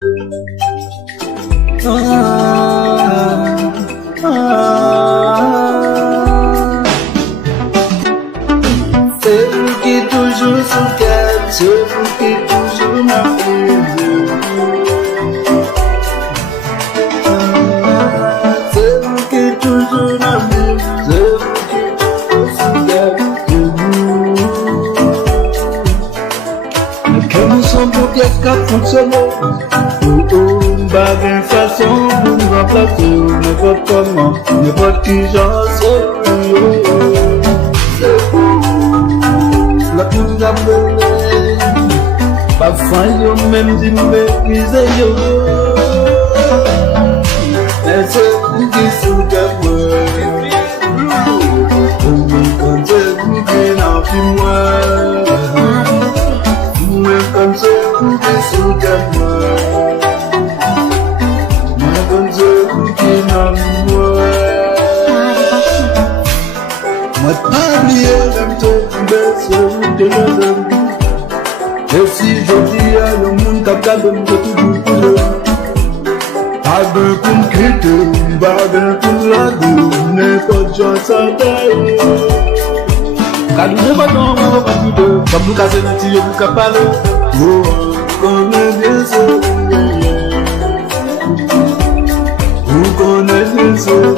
C'est vous qui toujours sous cœur, c'est vous qui toujours m'appelez. C'est vous qui toujours m'appelez, c'est vous qui toujours sous cœur, c'est vous. Que nous sommes pour qu'est-ce qu'a fonctionné. Baguette façon pour nous remplacer, n'importe comment, n'importe qui j'en sais. C'est vous, la poule d'abonner, parfois yo même dit mépriser yo. Mais c'est vous qui soutez-moi, quand c'est vous qui n'enfuis-moi, mais quand c'est vous qui soutez-moi. Moi pas oublié même te baisser ou te lever. Et si je dis à le monde t'as qu'à donner toujours pour eux. Pas de pour me quitter, pas de pour me laguer, n'importe quoi ça t'aille. Car nous ne pas dans mon pas de comme nous casser notre yeux pour qu'à parler. Oh, on est bien sûr. Vous connaissez bien sûr.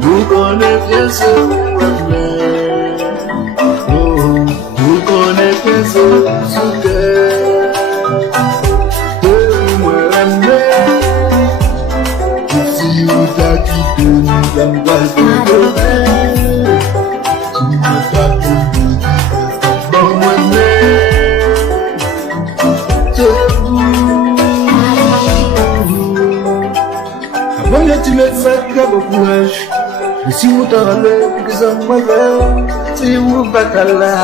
Vous connaissez bien sûr. Vous connaissez bien sûr. Si vous t'as quitté, nous allons pas le faire. Si vous t'as quitté, bon moi tu me fais beaucoup courage. Et si vous t'en allez, que ça m'a fait, si vous pas là,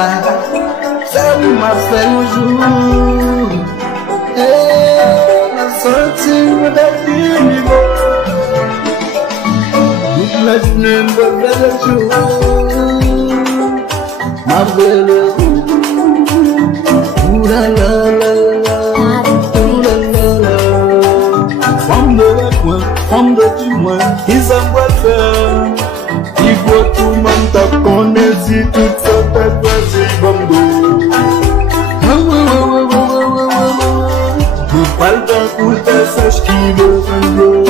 ça m'a fait un jour. Et la sortie me donne du bon. Toute la journée me fait le jour. Ma belle, ouh la la la la, ouh la la la. Femme de la coin. Femme de du moins, ils envoient le faire. Il faut tout le monde t'a connaît si toute faute t'a choisi bambo. Vous parlez d'un coup de sèche qui veut un jour.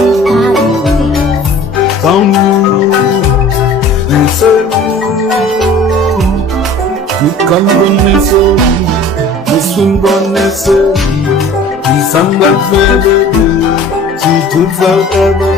Sans vous, un seul vous. Tout comme connaissez, nous sommes connaissés. Ils s'envoient le faire de deux. Si tout va pas bon.